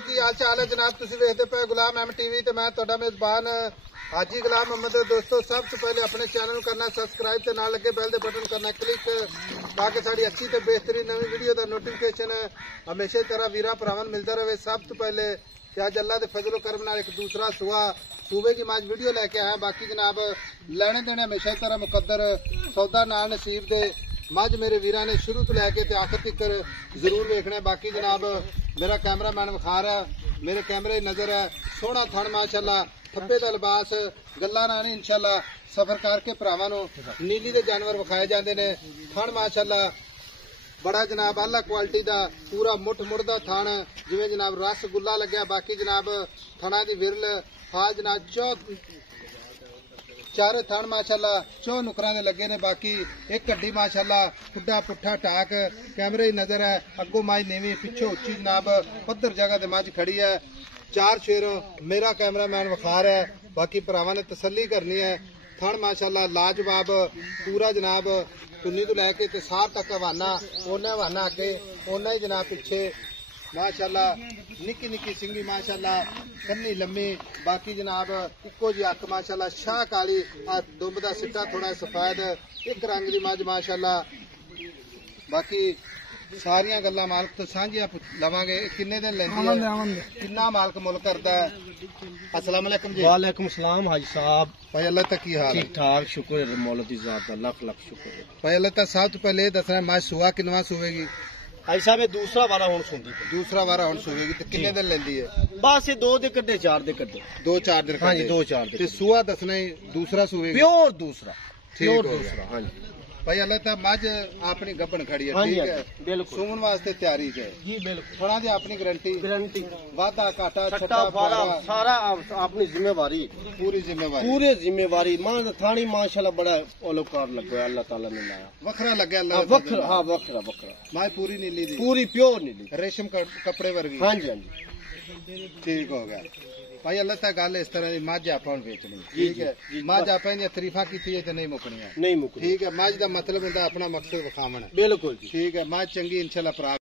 की हाल चाल है जनाब। तुसीं वेखदे पे गुलाम एम टीवी ते मैं तुहाडा मेजबान हाजी गुलाम मोहम्मद। दोस्तों सब तो पहले अपने चैनल को करना सब्सक्राइब ते नाल लगे बेल दे बटन करना क्लिक ताकि साड़ी अच्छी ते बेहतरीन नवी वीडियो का नोटिफिकेशन हमेशा तरह वीरा भरावां नूं मिलता रहे। सब तो पहले अज अल्लाह के फजलो करम नाल एक दूसरा सूबे की मज वीडियो लैके आया। बाकी जनाब लेने देने हमेशा तरह मुकद्दर सौदा नाल नसीब दे मज मेरे वीरां ने शुरू तो लैके ते आखिर तक जरूर वेखना। बाकी जनाब मेरा कैमरामैन विखा रहा मेरे कैमरे नजर है सोहना थण माशाअल्लाह थप्पे दा लिबास गल्लां नाल नहीं इंशाअल्लाह सफर करके भरावां नूं नीली दे जानवर विखाए जांदे ने। थण माशाअल्लाह बड़ा जनाब आला क्वालिटी का पूरा मुठ मुड़दा थण जिवें जनाब रसगुल्ला लग्या। बाकी जनाब थणा दी विरल हाल जनाब चारे थण माशाअल्लाह चौ नुकरां दे लगे ने। बाकी एक हड्डी माशाअल्लाह खुड्डा पुट्ठा टाक कैमरे ही नजर है अगों मज नीवी पिछों उच्ची जनाब पद्धर जगह ते मज खड़ी है। चार शेर मेरा कैमरामैन विखा रहा है। बाकी भरावां ने तसल्ली करनी है। थण माशाअल्लाह लाजवाब पूरा जनाब तुन्नी तो लैके ते सार तक हवाना ओना हवाना अगे ओना ही जनाब पिछे माशाअल्लाह निक्की निक्की सिंगी माशाअल्लाह कन्नी लम्मी। बाकी जनाब इको जी अख माशाअल्लाह शाह काली दुंब दा सिट्टा थोड़ा सफेद एक रंग दी मज माशाअल्लाह। बाकी सारिया गल्लां मालक तो सांझियां लवांगे। किन्ने दिन लैंदी है किन्ना मालक मुल करदा है। अस्सलाम वालेकुम जी। वालेकुम सलाम हाजी साहब। भाई अल्लाह तक की हाल है? ठीक ठाक शुक्र है मौला दी जात दा लख लख शुक्र है। भाई अल्लाह तक सब तो पहले दसना मज सुआ किनवा सुवेगी? हाजी साहब दूसरा वारा हुण सुंदी दूसरा वारा हुण सुवेगी ते किन्ने दिन लैंदी है? बस ये 2 दे कड्डे 4 दे कड्डे 2-4 दिन हां जी 2-4 ते सुआ दसना ही दूसरा सुवेगी प्योर दूसरा प्योर दूसरा हां जी। भाई अल्लाह तक मज अपनी गब्बन खड़ी है ठीक है बिल्कुल सून वास्ते तैयारी है जी बिल्कुल थोड़ा दी अपनी गारंटी वादा काटा छट्टा फारा सारा अपनी जिम्मेवारी पूरी जिम्मेवारी पूरे जिम्मेवारी मां थानी माशाल्लाह बड़ा ओलोकार लगो अल्लाह ताला ने लाया वखरा लगे अल्लाह वखरा हां वखरा वखरा मां पूरी नीली दी पूरी प्योर नीली रेशम कपड़े वर्गी हां जी हां जी ठीक हो गया। भाई अल्लाह तक गल इस तरह की मज आप बेचनी ठीक है मज आप तरीफा की नहीं मुकनी नहीं मुकनी ठीक है। मज का मतलब होंगे अपना मकसद विखावना बिल्कुल ठीक है। मज चंगी इंशाल्लाह